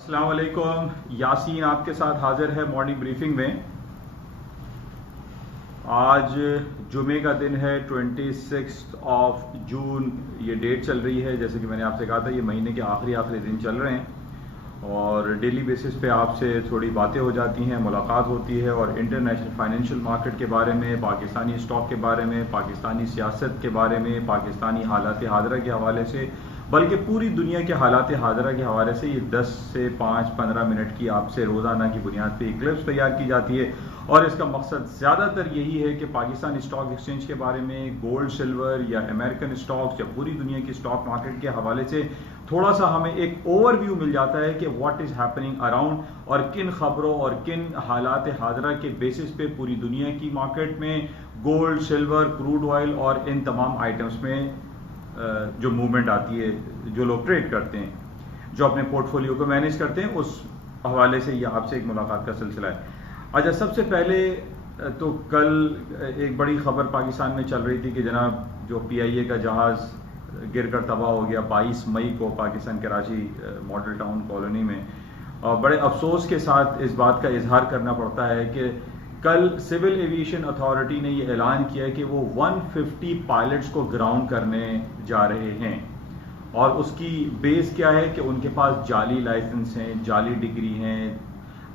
अस्सलाम वालेकुम। यासीन आपके साथ हाजिर है मॉर्निंग ब्रीफिंग में। आज जुमे का दिन है, 26 जून ये डेट चल रही है। जैसे कि मैंने आपसे कहा था, ये महीने के आखिरी दिन चल रहे हैं और डेली बेसिस पे आपसे थोड़ी बातें हो जाती हैं, मुलाकात होती है और इंटरनेशनल फाइनेंशियल मार्केट के बारे में, पाकिस्तानी स्टॉक के बारे में, पाकिस्तानी सियासत के बारे में, पाकिस्तानी हालात हाजरा के हवाले से, बल्कि पूरी दुनिया के हालात हाजरा के हवाले से ये 10 से 5-15 मिनट की आपसे रोज़ाना की बुनियाद पे क्लिप्स तैयार की जाती है। और इसका मकसद ज़्यादातर यही है कि पाकिस्तान स्टॉक एक्सचेंज के बारे में, गोल्ड सिल्वर या अमेरिकन स्टॉक्स या पूरी दुनिया की स्टॉक मार्केट के हवाले से थोड़ा सा हमें एक ओवरव्यू मिल जाता है कि व्हाट इज़ हैपनिंग अराउंड और किन खबरों और किन हालात हाजरा के बेसिस पे पूरी दुनिया की मार्केट में गोल्ड, सिल्वर, क्रूड ऑयल और इन तमाम आइटम्स में जो मूवमेंट आती है, जो लोग ट्रेड करते हैं, जो अपने पोर्टफोलियो को मैनेज करते हैं, उस हवाले से ये आपसे एक मुलाकात का सिलसिला है। अच्छा, सबसे पहले तो कल एक बड़ी खबर पाकिस्तान में चल रही थी कि जनाब जो PIA का जहाज़ गिरकर तबाह हो गया 22 मई को Pakistan Karachi model town colony में। और बड़े अफसोस के साथ इस बात का इजहार करना पड़ता है कि कल सिविल एविएशन अथॉरिटी ने यह ऐलान किया कि वो 150 पायलट्स को ग्राउंड करने जा रहे हैं। और उसकी बेस क्या है कि उनके पास जाली लाइसेंस हैं, जाली डिग्री हैं।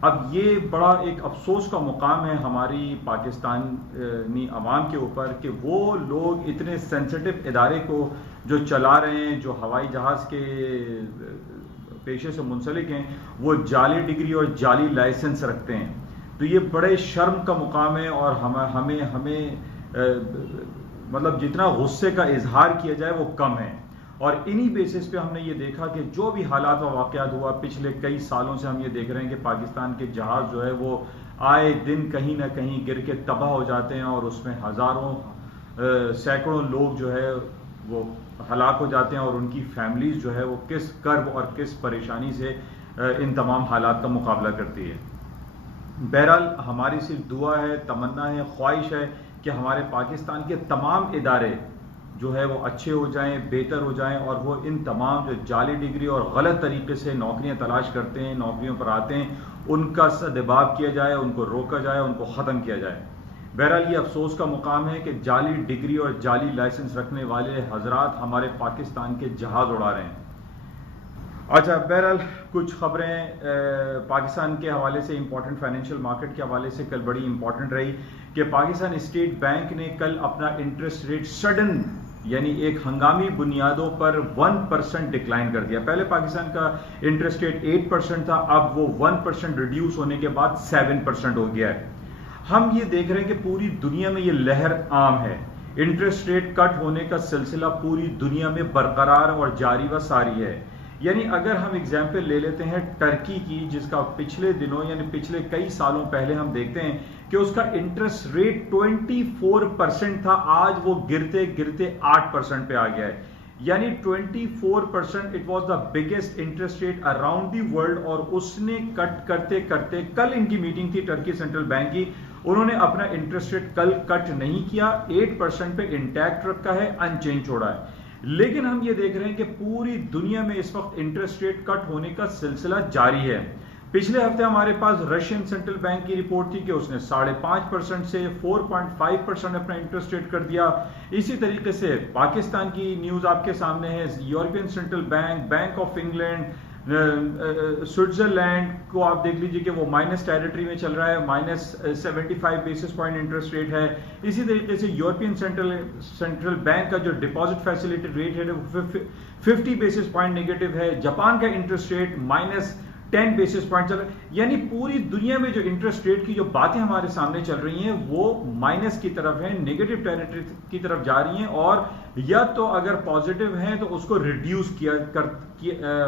अब ये बड़ा एक अफसोस का मुकाम है हमारी पाकिस्तानी अवाम के ऊपर कि वो लोग इतने सेंसिटिव इदारे को जो चला रहे हैं, जो हवाई जहाज़ के पेशे से मुंसलिक हैं, वो जाली डिग्री और जाली लाइसेंस रखते हैं। तो ये बड़े शर्म का मुकाम है और हमें मतलब जितना गुस्से का इजहार किया जाए वो कम है। और इन्हीं बेसिस पे हमने ये देखा कि जो भी हालात व वाक़यात हुआ पिछले कई सालों से, हम ये देख रहे हैं कि पाकिस्तान के जहाज़ जो है वो आए दिन कहीं ना कहीं गिर के तबाह हो जाते हैं और उसमें हज़ारों सैकड़ों लोग जो है वो हलाक हो जाते हैं और उनकी फैमिलीज जो है वो किस कर्ब और किस परेशानी से इन तमाम हालात का मुकाबला करती है। बहरहाल हमारी सिर्फ दुआ है, तमन्ना है, ख्वाहिश है कि हमारे पाकिस्तान के तमाम इदारे जो है वो अच्छे हो जाएं, बेहतर हो जाएं और वो इन तमाम जो जाली डिग्री और गलत तरीके से नौकरियां तलाश करते हैं, नौकरियों पर आते हैं, उनका सदबाब किया जाए, उनको रोका जाए, उनको ख़त्म किया जाए। बहरहाल ये अफसोस का मुकाम है कि जाली डिग्री और जाली लाइसेंस रखने वाले हजरात हमारे पाकिस्तान के जहाज़ उड़ा रहे हैं। अच्छा, बहरहाल कुछ खबरें पाकिस्तान के हवाले से, इंपॉर्टेंट फाइनेंशियल मार्केट के हवाले से कल बड़ी इंपॉर्टेंट रही कि पाकिस्तान स्टेट बैंक ने कल अपना इंटरेस्ट रेट सडन यानी एक हंगामी बुनियादों पर 1% डिक्लाइन कर दिया। पहले पाकिस्तान का इंटरेस्ट रेट 8% था, अब वो 1% रिड्यूस होने के बाद 7% हो गया है। हम ये देख रहे हैं कि पूरी दुनिया में ये लहर आम है। इंटरेस्ट रेट कट होने का सिलसिला पूरी दुनिया में बरकरार और जारी व सारी है। यानी अगर हम एग्जाम्पल ले लेते हैं टर्की की, जिसका पिछले दिनों यानी पिछले कई सालों पहले हम देखते हैं कि उसका इंटरेस्ट रेट 24% था, आज वो गिरते गिरते 8% पे आ गया है। यानी 24% it was the biggest interest rate around the world. और उसने कट करते करते, कल इनकी मीटिंग थी टर्की सेंट्रल बैंक की, उन्होंने अपना इंटरेस्ट रेट कल कट नहीं किया, 8% पे इंटैक्ट रखा है, अनचेंज छोड़ा है। लेकिन हम ये देख रहे हैं कि पूरी दुनिया में इस वक्त इंटरेस्ट रेट कट होने का सिलसिला जारी है। पिछले हफ्ते हमारे पास रशियन सेंट्रल बैंक की रिपोर्ट थी कि उसने 5.5% से 4.5% अपना इंटरेस्ट रेट कर दिया। इसी तरीके से पाकिस्तान की न्यूज आपके सामने है, European central bank, bank of England, Switzerland को आप देख लीजिए कि वो माइनस टेरिटरी में चल रहा है, -75 बेसिस पॉइंट इंटरेस्ट रेट है। इसी तरीके से यूरोपियन सेंट्रल बैंक का जो डिपॉजिट फैसिलिटी रेट है वो 50 बेसिस पॉइंट नेगेटिव है। जापान का इंटरेस्ट रेट -10 बेसिस पॉइंट चल रहा है। यानी पूरी दुनिया में जो इंटरेस्ट रेट की जो बातें हमारे सामने चल रही हैं वो माइनस की तरफ है, नेगेटिव टेरिटरी की तरफ जा रही हैं। और या तो अगर पॉजिटिव है तो उसको रिड्यूस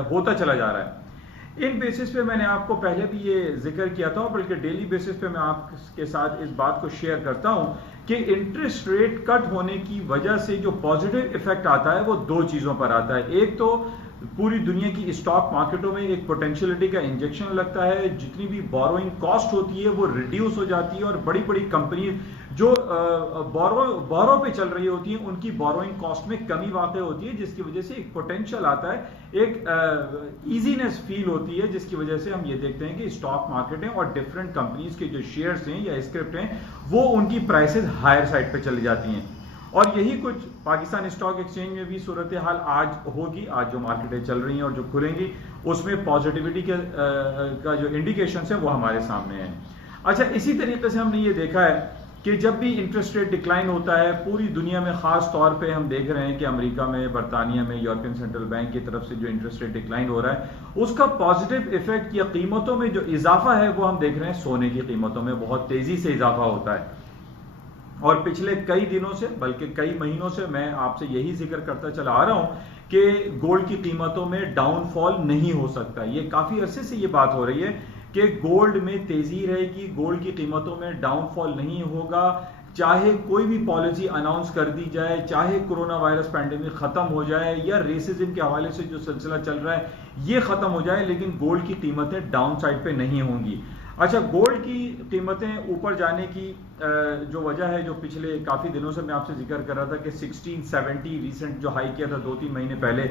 होता चला जा रहा है। इन बेसिस पे मैंने आपको पहले भी ये जिक्र किया था, बल्कि डेली बेसिस पे मैं आपके साथ इस बात को शेयर करता हूं कि इंटरेस्ट रेट कट होने की वजह से जो पॉजिटिव इफेक्ट आता है वो दो चीजों पर आता है। एक तो पूरी दुनिया की स्टॉक मार्केटों में एक पोटेंशियलिटी का इंजेक्शन लगता है, जितनी भी बोरोइंग कॉस्ट होती है वो रिड्यूस हो जाती है और बड़ी बड़ी कंपनी जो बोरो पे चल रही होती हैं उनकी बोरोइंग कॉस्ट में कमी वाक़ई होती है, जिसकी वजह से एक पोटेंशियल आता है, एक इजीनेस फील होती है, जिसकी वजह से हम ये देखते हैं कि स्टॉक मार्केट और डिफरेंट कंपनीज के जो शेयर्स हैं या स्क्रिप्ट हैं वो उनकी प्राइसेस हायर साइड पे चली जाती हैं। और यही कुछ पाकिस्तान स्टॉक एक्सचेंज में भी सूरत हाल आज होगी। आज जो मार्केटें चल रही हैं और जो खुलेंगी उसमें पॉजिटिविटी का जो इंडिकेशन है वो हमारे सामने है। अच्छा, इसी तरीके से हमने ये देखा है कि जब भी इंटरेस्ट रेट डिक्लाइन होता है पूरी दुनिया में, खास तौर पे हम देख रहे हैं कि अमेरिका में, बरतानिया में, यूरोपियन सेंट्रल बैंक की तरफ से जो इंटरेस्ट रेट डिक्लाइन हो रहा है उसका पॉजिटिव इफेक्ट या कीमतों में जो इजाफा है वो हम देख रहे हैं सोने की कीमतों में बहुत तेजी से इजाफा होता है। और पिछले कई दिनों से, बल्कि कई महीनों से मैं आपसे यही जिक्र करता चला आ रहा हूं कि गोल्ड की कीमतों में डाउनफॉल नहीं हो सकता। ये काफी अरसे से ये बात हो रही है कि गोल्ड में तेजी रहेगी, गोल्ड की कीमतों में डाउनफॉल नहीं होगा, चाहे कोई भी पॉलिसी अनाउंस कर दी जाए, चाहे कोरोना वायरस पैंडेमिक खत्म हो जाए या रेसिज्म के हवाले से जो सिलसिला चल रहा है ये खत्म हो जाए, लेकिन गोल्ड की कीमतें डाउन साइड पे नहीं होंगी। अच्छा, गोल्ड की कीमतें ऊपर जाने की जो वजह है, जो पिछले काफी दिनों से मैं आपसे जिक्र कर रहा था कि 1670 रिसेंट जो हाई किया था 2-3 महीने पहले,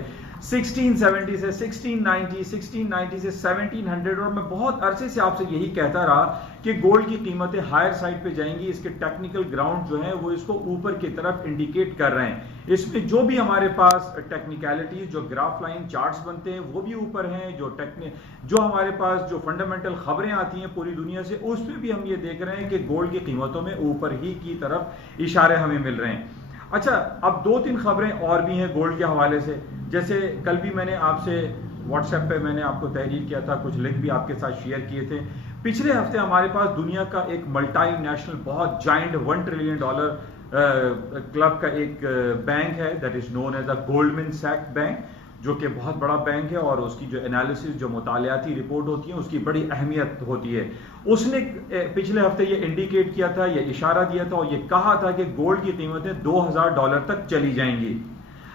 1670 से 1690, 1690 से 1700, और मैं बहुत अरसे से आपसे यही कहता रहा कि गोल्ड की कीमतें हायर साइड पे जाएंगी। इसके टेक्निकल ग्राउंड जो है वो इसको ऊपर की तरफ इंडिकेट कर रहे हैं। इसमें जो भी हमारे पास टेक्निकलिटीज, जो ग्राफ लाइन चार्ट्स बनते हैं वो भी ऊपर हैं, जो हमारे पास जो फंडामेंटल खबरें आती हैं पूरी दुनिया से उसमें भी हम ये देख रहे हैं कि गोल्ड की कीमतों में ऊपर ही की तरफ इशारे हमें मिल रहे हैं। अच्छा, अब 2-3 खबरें और भी हैं गोल्ड के हवाले से। जैसे कल भी मैंने आपसे व्हाट्सएप पे मैंने आपको तहरीर किया था, कुछ लिंक भी आपके साथ शेयर किए थे। पिछले हफ्ते हमारे पास दुनिया का एक मल्टीनेशनल बहुत जायंट $1 ट्रिलियन क्लब का एक बैंक है, that is known as a Goldman सैक्स बैंक, जो कि बहुत बड़ा बैंक है और उसकी जो एनालिसिस, जो मुतालियाती रिपोर्ट होती है उसकी बड़ी अहमियत होती है। उसने पिछले हफ्ते ये इंडिकेट किया था, ये इशारा दिया था और ये कहा था कि गोल्ड की कीमतें $2000 तक चली जाएंगी।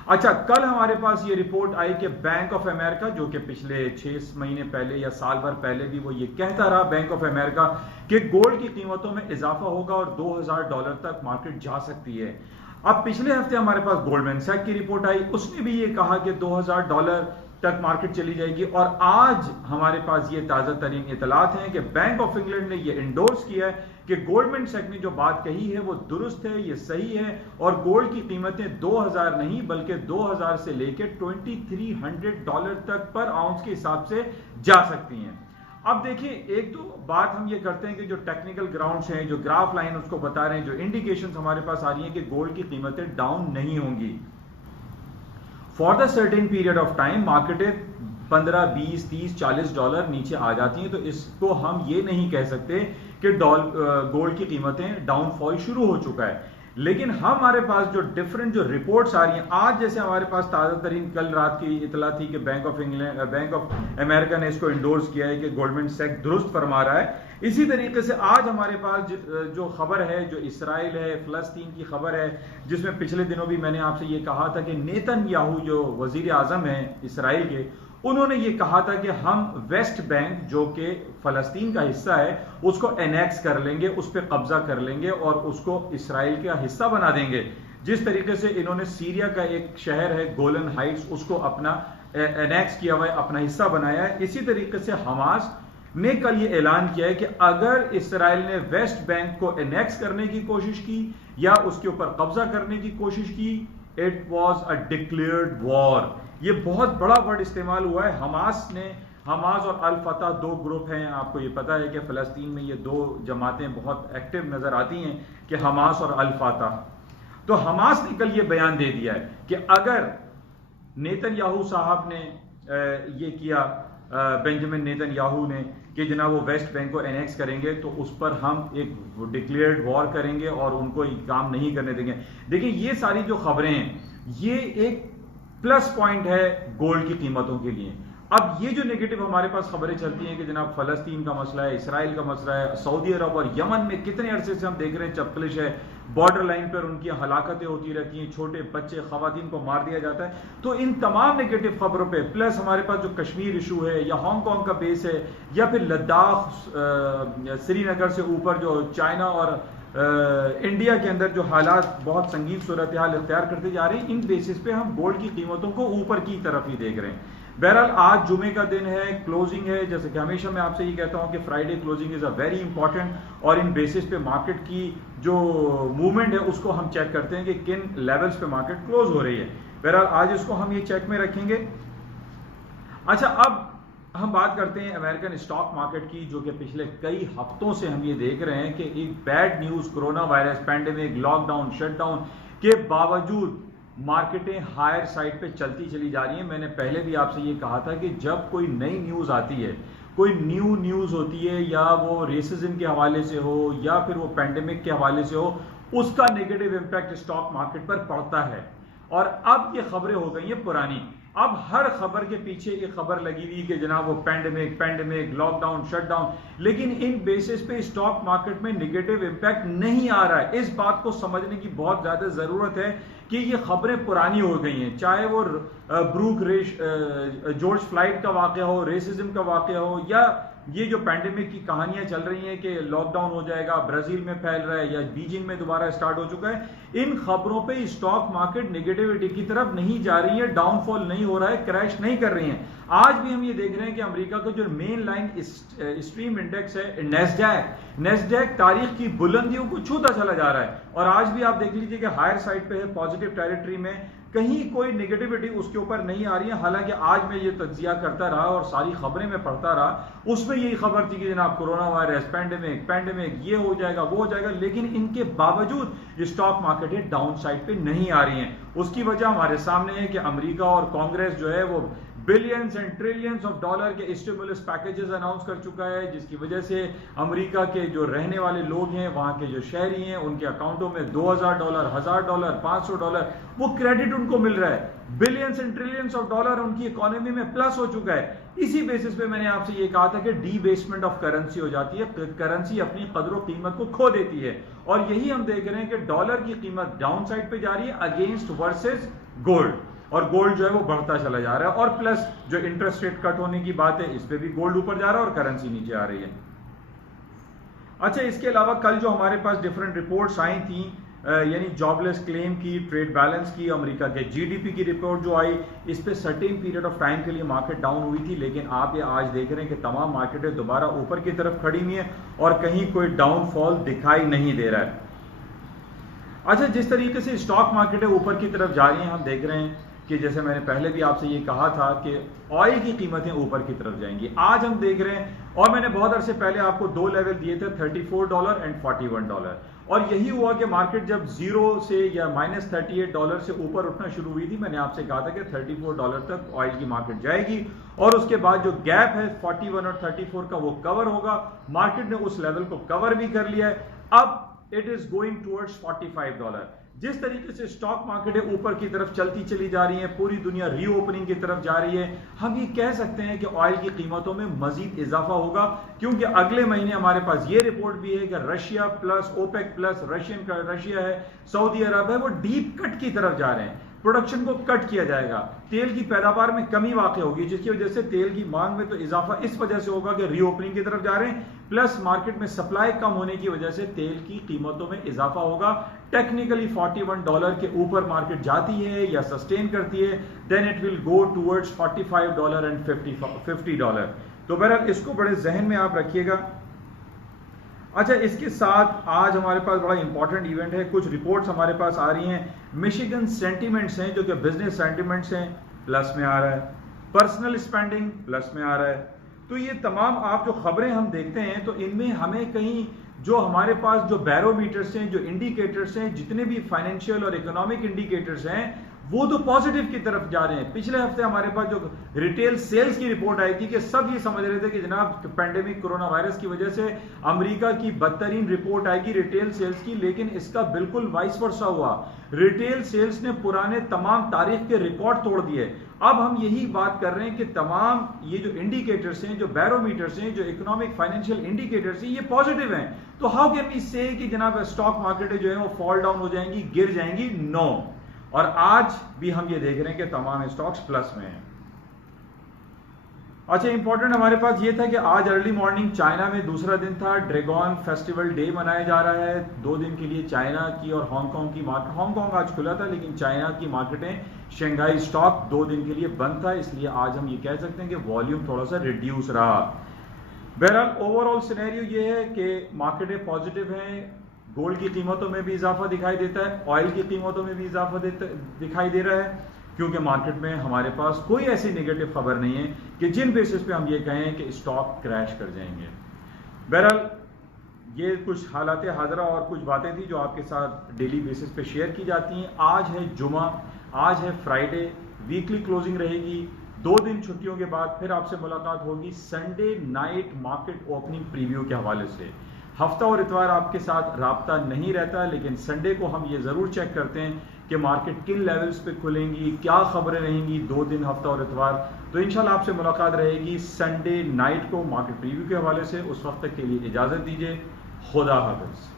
अच्छा, कल हमारे पास ये रिपोर्ट आई कि बैंक ऑफ अमेरिका, जो कि पिछले 6 महीने पहले या साल भर पहले भी वो ये कहता रहा, बैंक ऑफ अमेरिका, कि गोल्ड की कीमतों में इजाफा होगा और $2000 तक मार्केट जा सकती है। अब पिछले हफ्ते हमारे पास गोल्डमैन सैक्स की रिपोर्ट आई, उसने भी ये कहा कि $2000 तक मार्केट चली जाएगी। और आज हमारे पास ये ताजा तरीन इतलात हैं कि बैंक ऑफ इंग्लैंड ने ये इंडोर्स किया है कि गोल्डमैन सैक्स ने जो बात कही है वो दुरुस्त है, ये सही है, और गोल्ड की कीमतें 2000 नहीं बल्कि 2000 से लेकर $2300 तक पर आउंस के हिसाब से जा सकती हैं। अब देखिए, एक तो बात हम ये करते हैं कि जो टेक्निकल ग्राउंड्स हैं, जो ग्राफ लाइन उसको बता रहे हैं, जो इंडिकेशंस हमारे पास आ रही हैं कि गोल्ड की कीमतें डाउन नहीं होंगी। For the certain period of time मार्केटें 15, 20, 30, $40 नीचे आ जाती हैं, तो इसको हम ये नहीं कह सकते कि गोल्ड की कीमतें डाउनफॉल शुरू हो चुका है। लेकिन हमारे पास जो डिफरेंट जो रिपोर्ट्स आ रही हैं, आज जैसे हमारे पास ताज़ा तरीन कल रात की इतला थी कि बैंक ऑफ अमेरिका ने इसको इंडोर्स किया है कि गोल्डमैन सैक्स दुरुस्त फरमा रहा है। इसी तरीके से आज हमारे पास जो खबर है, जो इसराइल है, फलस्तीन की खबर है, जिसमें पिछले दिनों भी मैंने आपसे ये कहा था कि नेतन्याहू जो वजीर आजम है इसराइल के, उन्होंने ये कहा था कि हम वेस्ट बैंक, जो कि फलस्तीन का हिस्सा है, उसको एनेक्स कर लेंगे, उस पर कब्जा कर लेंगे और उसको इसराइल का हिस्सा बना देंगे। जिस तरीके से इन्होंने सीरिया का एक शहर है गोलन हाइट्स, उसको अपना एनेक्स किया हुआ है, अपना हिस्सा बनाया है, इसी तरीके से हमास ने कल ये ऐलान किया है कि अगर इसराइल ने वेस्ट बैंक को एनेक्स करने की कोशिश की या उसके ऊपर कब्जा करने की कोशिश की, it was a declared war. ये बहुत बड़ा वर्ड इस्तेमाल हुआ है। हमास और अल फतह 2 ग्रुप हैं। आपको ये पता है कि फलस्तीन में ये 2 जमातें बहुत एक्टिव नजर आती हैं कि हमास और अल फतह। तो हमास ने कल ये बयान दे दिया है कि अगर नेतन्याहू साहब ने ये किया, बेंजामिन नेतन्याहू ने, कि जनाब वो वेस्ट बैंक को एनेक्स करेंगे तो उस पर हम एक डिक्लेयर्ड वॉर करेंगे और उनको ये काम नहीं करने देंगे। देखिए, ये सारी जो खबरें हैं ये एक प्लस पॉइंट है गोल्ड की कीमतों के लिए। अब ये जो नेगेटिव हमारे पास खबरें चलती हैं कि जनाब फलस्तीन का मसला है, इसराइल का मसला है, सऊदी अरब और यमन में कितने अरसे से हम देख रहे हैं चपकलिश है, बॉर्डर लाइन पर उनकी हलाकतें होती रहती हैं, छोटे बच्चे खवातीन को मार दिया जाता है। तो इन तमाम नेगेटिव खबरों पे प्लस हमारे पास जो कश्मीर इशू है या हांगकांग का बेस है या फिर लद्दाख, श्रीनगर से ऊपर जो चाइना और इंडिया के अंदर जो हालात बहुत संगीन सूरत हाल इख्तियार करते जा रहे हैं, इन बेसिस पे हम गोल्ड की कीमतों को ऊपर की तरफ ही देख रहे हैं। बहरहाल आज जुमे का दिन है, क्लोजिंग है, जैसे कि हमेशा मैं आपसे ये कहता हूं कि Friday closing is a very important, और इन बेसिस पे मार्केट की जो मूवमेंट है उसको हम चेक करते हैं कि किन लेवल्स पे मार्केट क्लोज हो रही है। बहरहाल आज इसको हम ये चेक में रखेंगे। अच्छा, अब हम बात करते हैं अमेरिकन स्टॉक मार्केट की, जो कि पिछले कई हफ्तों से हम ये देख रहे हैं कि एक bad news, corona virus, pandemic, lockdown, shutdown के बावजूद मार्केटें हायर साइड पे चलती चली जा रही हैं। मैंने पहले भी आपसे ये कहा था कि जब कोई नई न्यूज आती है, कोई न्यू न्यूज होती है, या वो रेसिज्म के हवाले से हो या फिर वो पैंडेमिक के हवाले से हो, उसका नेगेटिव इंपैक्ट स्टॉक मार्केट पर पड़ता है। और अब ये खबरें हो गई हैं पुरानी। अब हर खबर के पीछे एक खबर लगी हुई कि जनाब वो पैंडेमिक, लॉकडाउन, शटडाउन, लेकिन इन बेसिस पे स्टॉक मार्केट में नेगेटिव इंपैक्ट नहीं आ रहा है। इस बात को समझने की बहुत ज्यादा जरूरत है कि ये खबरें पुरानी हो गई हैं, चाहे वो जॉर्ज फ्लाइड का वाकया हो, रेसिज्म का वाकया हो, या ये जो पैंडेमिक की कहानियां चल रही हैं कि लॉकडाउन हो जाएगा, ब्राजील में फैल रहा है या बीजिंग में दोबारा स्टार्ट हो चुका है, इन खबरों पे स्टॉक मार्केट नेगेटिविटी की तरफ नहीं जा रही है, डाउनफॉल नहीं हो रहा है, क्रैश नहीं कर रही है। आज भी हम ये देख रहे हैं कि अमेरिका का जो मेन लाइन स्ट्रीम इंडेक्स है नेस्डैक तारीख की बुलंदियों को छूता चला जा रहा है, और आज भी आप देख लीजिए कि हायर साइड पे है, पॉजिटिव टेरिटरी में, कहीं कोई नेगेटिविटी उसके ऊपर नहीं आ रही है। हालांकि आज मैं ये तज्जिया करता रहा और सारी खबरें मैं पढ़ता रहा, उसमें यही खबर थी कि जनाब कोरोना वायरस, पैंडेमिक ये हो जाएगा, वो हो जाएगा, लेकिन इनके बावजूद स्टॉक मार्केट डाउन साइड पे नहीं आ रही हैं। उसकी वजह हमारे सामने है कि अमेरिका और कांग्रेस जो है वो billions and trillions of dollar के स्टिमुलस पैकेजेस अनाउंस कर चुका है, जिसकी वजह से अमेरिका के जो रहने वाले लोग हैं, वहां के जो शहरी हैं, उनके अकाउंटों में $2000, $1000, $500 वो क्रेडिट उनको मिल रहा है। Billions and trillions of dollar उनकी इकोनॉमी में प्लस हो चुका है। इसी बेसिस पे मैंने आपसे ये कहा था कि डीबेसमेंट ऑफ करेंसी हो जाती है, करेंसी अपनी कदर और कीमत को खो देती है, और यही हम देख रहे हैं कि डॉलर की कीमत डाउन साइड पे जा रही है अगेंस्ट वर्सेस गोल्ड, और गोल्ड जो है वो बढ़ता चला जा रहा है, और प्लस जो इंटरेस्ट रेट कट होने की बात है, इस पे भी गोल्ड ऊपर जा रहा है और करेंसी नीचे आ रही है। अच्छा, इसके अलावा कल जो हमारे पास डिफरेंट रिपोर्ट्स आई थी, यानी जॉबलेस क्लेम की, ट्रेड बैलेंस की, अमेरिका के जीडीपी की रिपोर्ट जो आई, इस पे सर्टेन पीरियड ऑफ टाइम के लिए मार्केट डाउन हुई थी, लेकिन आप ये आज देख रहे हैं कि तमाम मार्केटें दोबारा ऊपर की तरफ खड़ी हुई हैं और कहीं कोई डाउनफॉल दिखाई नहीं दे रहा है। अच्छा, जिस तरीके से स्टॉक मार्केटें ऊपर की तरफ जा रही हैं, हम देख रहे हैं कि जैसे मैंने पहले भी आपसे ये कहा था कि ऑयल की कीमतें ऊपर की तरफ जाएंगी। आज हम देख रहे हैं, और मैंने बहुत अरसे पहले आपको दो लेवल दिए थे, $34 एंड $41, और यही हुआ कि मार्केट जब जीरो से या -$38 से ऊपर उठना शुरू हुई थी, मैंने आपसे कहा था कि $34 तक ऑयल की मार्केट जाएगी, और उसके बाद जो गैप है 41 और 34 का वो कवर होगा। मार्केट ने उस लेवल को कवर भी कर लिया है, अब इट इज गोइंग टुवर्ड्स $45। जिस तरीके से स्टॉक मार्केटें ऊपर की तरफ चलती चली जा रही है, पूरी दुनिया रीओपनिंग की तरफ जा रही है, हम ये कह सकते हैं कि ऑयल की कीमतों में मजीद इजाफा होगा, क्योंकि अगले महीने हमारे पास ये रिपोर्ट भी है कि Russia plus OPEC plus Russia है, सऊदी अरब है, वो डीप कट की तरफ जा रहे हैं, प्रोडक्शन को कट किया जाएगा, तेल की पैदावार में कमी वाक़ई होगी, जिसकी वजह से तेल की मांग में तो इजाफा इस वजह से होगा कि रीओपनिंग की तरफ जा रहे हैं, प्लस मार्केट में सप्लाई कम होने की वजह से तेल की कीमतों में इजाफा होगा। टेक्निकली $41 के ऊपर मार्केट जाती है या सस्टेन करती है, then it will go towards $45 and $50। तो बहरहाल इसको बड़े जहन में आप रखिएगा। अच्छा, इसके साथ आज हमारे पास बड़ा इंपॉर्टेंट इवेंट है, कुछ रिपोर्ट्स हमारे पास आ रही हैं। मिशिगन सेंटीमेंट्स हैं, जो कि बिजनेस सेंटीमेंट्स हैं, प्लस में आ रहा है, पर्सनल स्पेंडिंग प्लस में आ रहा है। तो ये तमाम आप जो खबरें हम देखते हैं, तो इनमें हमें कहीं जो हमारे पास जो बैरोमीटर्स हैं, जो इंडिकेटर्स हैं, जितने भी फाइनेंशियल और इकोनॉमिक इंडिकेटर्स हैं, वो तो पॉजिटिव की तरफ जा रहे हैं। पिछले हफ्ते हमारे पास जो रिटेल सेल्स की रिपोर्ट आई थी कि सब ये समझ रहे थे कि जनाब पैंडेमिक कोरोना वायरस की वजह से अमेरिका की बदतरीन रिपोर्ट आएगी रिटेल सेल्स की, लेकिन इसका बिल्कुल वाइस वर्सा हुआ। रिटेल सेल्स ने पुराने तमाम तारीख के रिकॉर्ड तोड़ दिए। अब हम यही बात कर रहे हैं कि तमाम ये जो इंडिकेटर्स हैं, जो बैरोमीटर्स हैं, जो इकोनॉमिक फाइनेंशियल इंडिकेटर्स हैं, ये पॉजिटिव हैं। तो हाउ कैन वी से कि जनाब स्टॉक मार्केट जो है वो फॉल डाउन हो जाएंगी, गिर जाएंगी? नो। और आज भी हम ये देख रहे हैं कि तमाम स्टॉक्स प्लस में हैं। अच्छा, इंपॉर्टेंट हमारे पास ये था कि आज अर्ली मॉर्निंग चाइना में दूसरा दिन था, ड्रैगन फेस्टिवल डे मनाया जा रहा है 2 दिन के लिए। चाइना की और हांगकांग की मार्केट, हांगकांग आज खुला था लेकिन चाइना की मार्केटें, शंघाई स्टॉक 2 दिन के लिए बंद था, इसलिए आज हम ये कह सकते हैं कि वॉल्यूम थोड़ा सा रिड्यूस रहा। बहरहाल ओवरऑल सिनेरियो ये है कि मार्केटें पॉजिटिव हैं, गोल्ड की कीमतों में भी इजाफा दिखाई देता है, ऑयल की कीमतों में भी इजाफा दिखाई दे रहा है, क्योंकि मार्केट में हमारे पास कोई ऐसी नेगेटिव खबर नहीं है कि जिन बेसिस पे हम ये कहें कि स्टॉक क्रैश कर जाएंगे। बहरहाल ये कुछ हालात हाजरा और कुछ बातें थी जो आपके साथ डेली बेसिस पे शेयर की जाती हैं। आज है जुमा, आज है फ्राइडे, वीकली क्लोजिंग रहेगी, 2 दिन छुट्टियों के बाद फिर आपसे मुलाकात होगी Sunday night market opening preview के हवाले से। हफ्ता और इतवार आपके साथ राब्ता नहीं रहता, लेकिन संडे को हम ये ज़रूर चेक करते हैं कि मार्केट किन लेवल्स पे खुलेंगी, क्या खबरें रहेंगी 2 दिन हफ्ता और इतवार। तो इंशाल्लाह आपसे मुलाकात रहेगी संडे नाइट को मार्केट प्रीव्यू के हवाले से। उस वक्त तक के लिए इजाज़त दीजिए। खुदा हाफ़िज़।